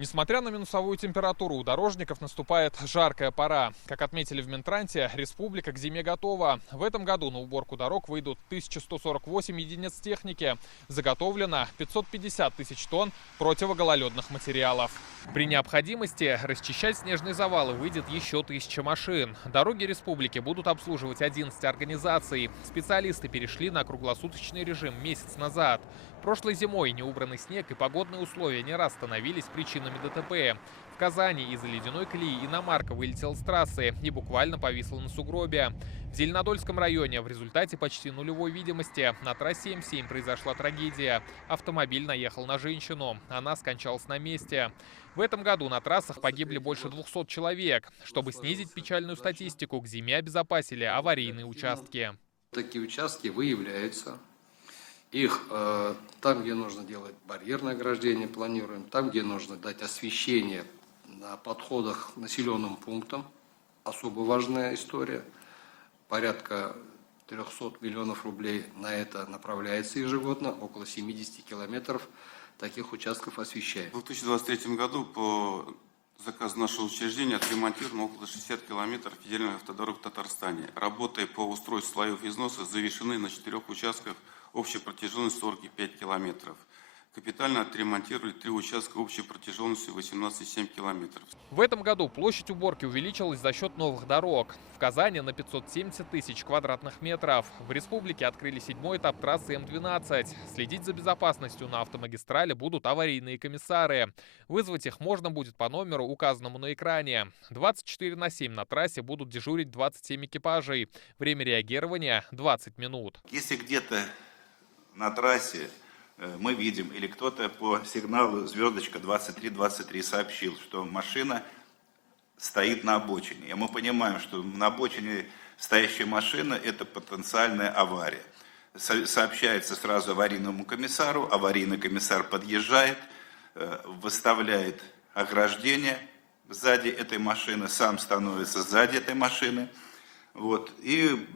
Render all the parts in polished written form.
Несмотря на минусовую температуру, у дорожников наступает жаркая пора. Как отметили в Минтрансе, республика к зиме готова. В этом году на уборку дорог выйдут 1148 единиц техники. Заготовлено 550 тысяч тонн противогололедных материалов. При необходимости расчищать снежные завалы выйдет еще 1000 машин. Дороги республики будут обслуживать 11 организаций. Специалисты перешли на круглосуточный режим месяц назад. Прошлой зимой неубранный снег и погодные условия не раз становились причинами ДТП. В Казани из-за ледяной колеи иномарка вылетела с трассы и буквально повисла на сугробе. В Зеленодольском районе в результате почти нулевой видимости на трассе М7 произошла трагедия. Автомобиль наехал на женщину. Она скончалась на месте. В этом году на трассах погибли больше 200 человек. Чтобы снизить печальную статистику, к зиме обезопасили аварийные участки. Такие участки выявляются. Их там, где нужно делать барьерное ограждение, планируем. Там, где нужно дать освещение на подходах к населенным пунктам. Особо важная история. Порядка 300 миллионов рублей на это направляется ежегодно. Около 70 километров таких участков освещаем. В 2023 году по заказу нашего учреждения отремонтировано около 60 километров федеральных автодорог в Татарстане. Работы по устройству слоев износа завершены на 4 участках общей протяженностью 45 километров. Капитально отремонтировали 3 участка общей протяженностью 18,7 километров. В этом году площадь уборки увеличилась за счет новых дорог. В Казани на 570 тысяч квадратных метров. В республике открыли 7-й этап трассы М12. Следить за безопасностью на автомагистрали будут аварийные комиссары. Вызвать их можно будет по номеру, указанному на экране. 24/7 на трассе будут дежурить 27 экипажей. Время реагирования 20 минут. Если где-то на трассе мы видим, или кто-то по сигналу звездочка 2323 сообщил, что машина стоит на обочине. И мы понимаем, что на обочине стоящая машина – это потенциальная авария. Сообщается сразу аварийному комиссару, аварийный комиссар подъезжает, выставляет ограждение сзади этой машины, сам становится сзади этой машины, и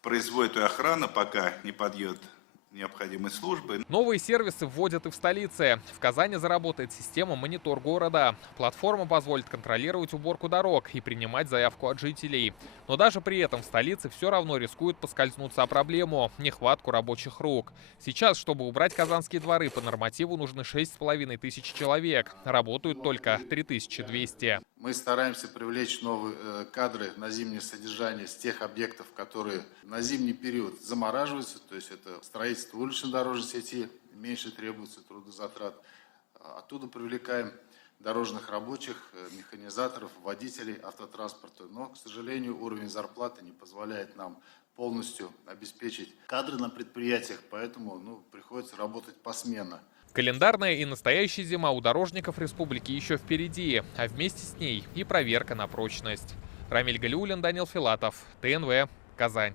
производит ее охрану, пока не подъедет необходимой службы. Новые сервисы вводят и в столице. В Казани заработает система «Монитор города». Платформа позволит контролировать уборку дорог и принимать заявку от жителей. Но даже при этом в столице все равно рискуют поскользнуться о проблему – нехватку рабочих рук. Сейчас, чтобы убрать казанские дворы по нормативу, нужно 6500 человек. Работают только 3200. Мы стараемся привлечь новые кадры на зимнее содержание с тех объектов, которые на зимний период замораживаются, то есть это строительство уличной дорожной сети, меньше требуется трудозатрат. Оттуда привлекаем дорожных рабочих, механизаторов, водителей автотранспорта. Но, к сожалению, уровень зарплаты не позволяет нам полностью обеспечить кадры на предприятиях, поэтому приходится работать посменно. Календарная и настоящая зима у дорожников республики еще впереди, а вместе с ней и проверка на прочность. Рамиль Галиуллин, Данил Филатов, ТНВ, Казань.